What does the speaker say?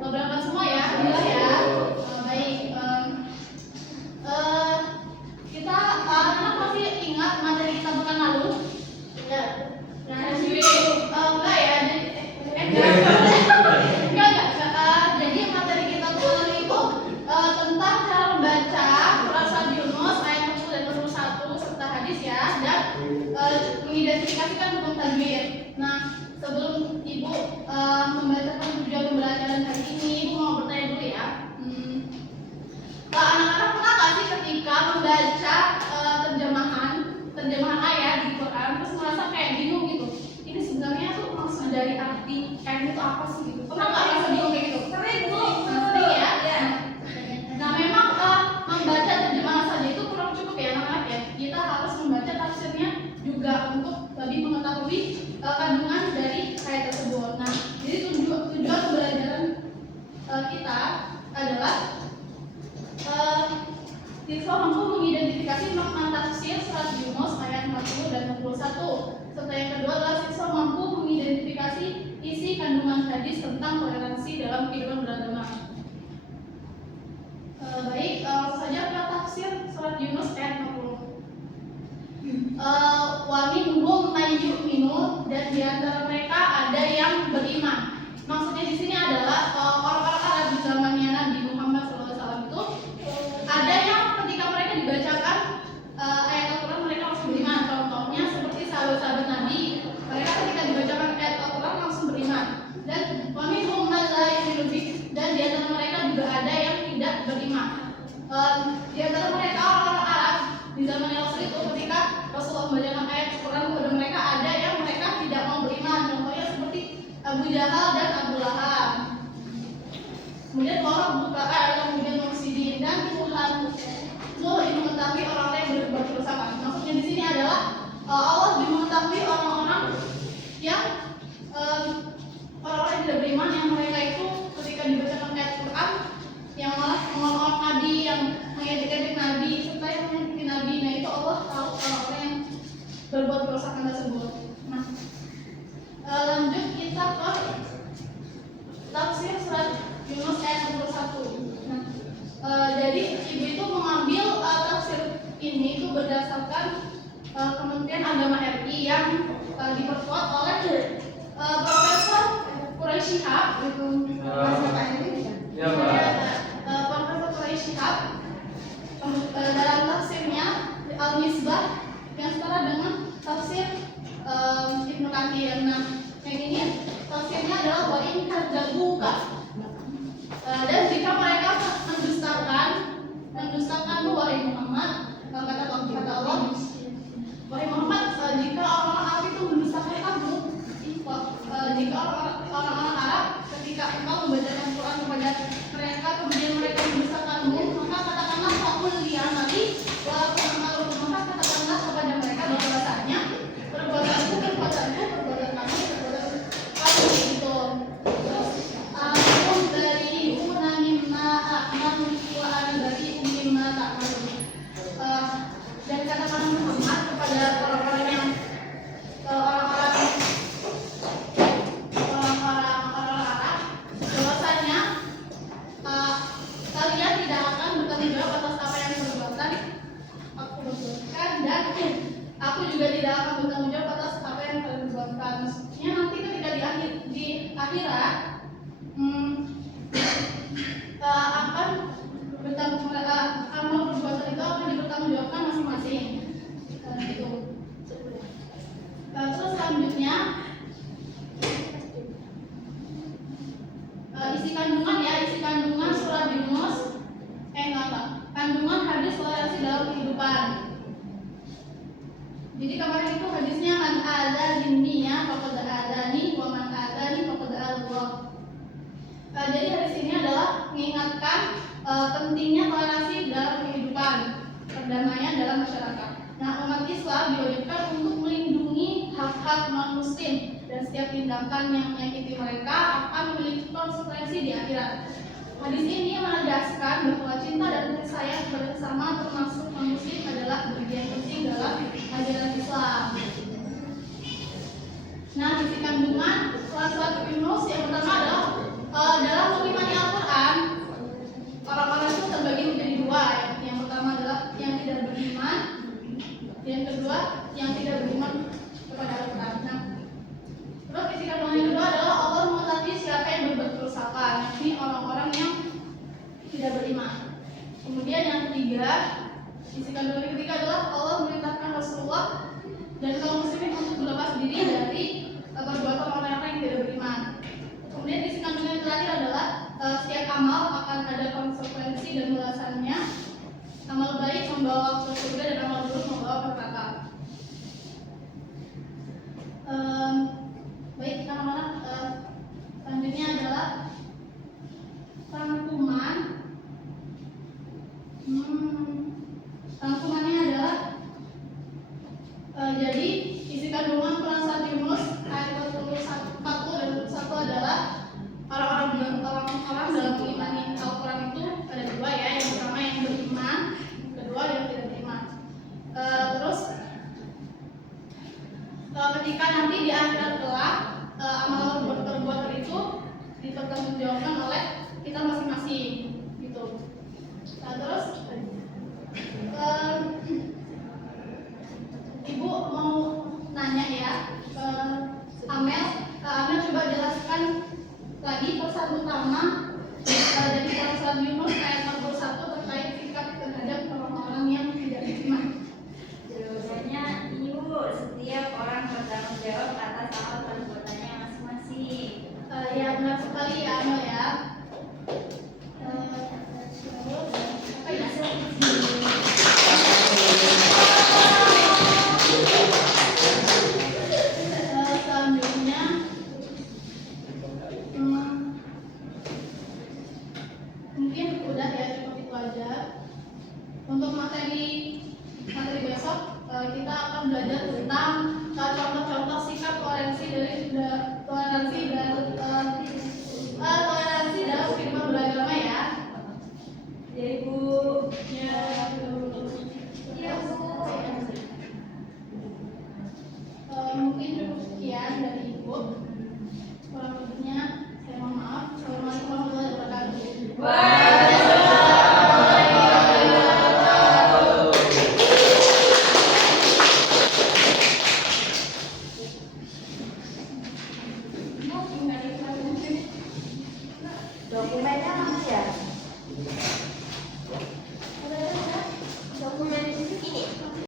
Berangkat semua ya, alhamdulillah ya. Baik. Kita anak masih ingat materi kita pekan lalu? Ingat. Enggak ya. Jadi materi kita pekan lalu itu tentang cara membaca Quran Surat Yunus ayat 60 dan 61 serta hadis ya, dan mengidentifikasikan hukum tajwid. Nah, sebelum Ibu membacakan tujuan pembelajaran hari ini, Ibu mau bertanya dulu ya. Anak-anak pernah nggak sih ketika membaca terjemahan ayat di Quran terus merasa kayak bingung gitu? Ini sebenarnya tuh maksud dari arti ayat itu apa sih gitu? Pernah nggak merasa bingung kayak gitu? Sering Bu. Sering ya. Nah, memang membaca terjemahan saja itu kurang cukup ya anak-anak ya. Kita harus membaca tafsirnya juga untuk lebih mengetahui kandungan dari ayat tersebut. Nah, jadi tujuan pembelajaran kita adalah siswa mampu mengidentifikasi makna tafsir surat Yunus ayat 40 dan 61. Serta yang kedua adalah siswa mampu mengidentifikasi isi kandungan hadis tentang toleransi dalam kehidupan beragama. Baik, langsung saja ke tafsir surat Yunus ayat 40. Wa minhum may yu'minu, dan di antara mereka ada yang beriman. Maksudnya di sini adalah orang-orang Arab di zamannya Nabi Muhammad SAW itu ada yang ketika mereka dibacakan ayat Al-Quran mereka langsung beriman. Contohnya seperti sahabat-sahabat Nabi, mereka ketika dibacakan ayat Al-Quran langsung beriman. Dan wa minhum man la yu'minu bih, dan di antara mereka juga ada yang tidak beriman. Di antara mereka orang-orang Arab di zaman Rasul itu ketika Rasulullah membacakan ayat Al-Quran kepada mereka ada yang mereka tidak mau beriman. Contohnya seperti Abu Jahal dan Abu Lahab. Kemudian orang buka kemudian Mursidin, dan Tuhan lebih mengetahui orang-orang yang berbuat kerusakan. Maksudnya di sini adalah Allah lebih mengetahui orang-orang yang orang-orang yang tidak beriman, yang mereka itu ketika dibacakan ayat Quran yang malah mengolok Nabi, yang mengejek-ejek Nabi, serta yang menyakiti Nabi. Nah, itu Allah tahu orang-orang yang berbuat kerusakan tersebut. Nah, lanjut kita ke tafsir surat Yunus ayat 61. Nah, jadi Ibu itu mengambil tafsir ini itu berdasarkan Kementerian Agama RI yang diperkuat oleh Profesor Quraish Shihab itu. Ya, Profesor Quraish Shihab dalam tafsirnya Al-Misbah yang setara dengan tafsir Ibnu Katsir. Nah, yang ini tafsirnya adalah wa in kadzabuka. Dan jika mereka mendustakan wahai Muhammad, kata Allah, wahai Muhammad, jika orang-orang Arab itu mendustakan kamu, jika orang-orang Arab ketika engkau membacakan Quran kepada mereka kemudian mereka mendustakanmu, maka katakanlah qul li'amali wa qul maka katakanlah kepada mereka bahwasanya perbuatanku perbuatan kamu itu. Aku dari mimma a'malu wa ana bari'un mimma ta'malun. Dan katakan Muhammad kepada orang-orang yang orang-orang Arab bahwasanya kalian tidak akan bertanggung jawab atas apa yang perbuatan aku perbuatkan, dan aku juga tidak akan bertanggung jawab atas apa yang kalian perbuatkan. Maksudnya nanti ketika di akhirat akan amal perbuatan itu akan dipertanggungjawabkan masing-masing. Itu. Terus selanjutnya isi kandungan surat Yunus kandungan hadis toleransi dalam kehidupan. Jadi kemarin itu hadisnya man adzanniya faqad adzani wa man adzani faqad Allah. Jadi hadis ini adalah mengingatkan pentingnya toleransi dalam kehidupan, perdamaian dalam masyarakat. Nah, umat Islam diwajibkan untuk melindungi hak-hak non-muslim, dan setiap tindakan yang menyakiti mereka akan memiliki konsekuensi di akhirat. Hadis ini menegaskan bahwa cinta dan kasih sayang kepada sesama termasuk non-muslim adalah bagian penting dalam ajaran Islam. Nah, isi kandungan surat Yunus yang pertama adalah dalam mengimani orang-orang yang tidak beriman. Kemudian yang ketiga, isi kandungan yang ketiga adalah Allah memerintahkan Rasulullah dan kaum muslimin untuk berlepas diri dari perbuatan orang-orang yang tidak beriman. Kemudian isi kandungan yang terakhir adalah setiap amal akan ada konsekuensi dan balasannya. Amal baik membawa ke surga dan amal buruk membawa ke neraka. Baik, anak-anak, selanjutnya adalah rangkuman. Rangkumannya adalah jadi isi kandungan Quran surat Yunus ayat 40 dan 41 adalah orang-orang dalam mengimani Al-Quran itu ada dua ya, yang pertama yang beriman, yang kedua yang tidak beriman. Terus ketika nanti di akhirat kelak amal perbuatan itu dipertanggungjawabkan oleh kita masing-masing gitu. Nah, terus Ibu mau nanya ya, Amel coba jelaskan lagi pesan utama dari surat Yunus ayat 41 terkait sikap terhadap orang-orang yang tidak beriman. Jawabannya, Ibu, setiap orang bertanggung jawab atas amal perbuatannya masing-masing. Ya benar sekali ya Amel ya. Selanjutnya mungkin udah ya, cukup itu aja. Untuk materi besok kita akan belajar tentang contoh-contoh sikap toleransi dalam kehidupan beragama ya. Ya, Ibu. Ya, Bu. Mungkin cukup sekian dari Ibu.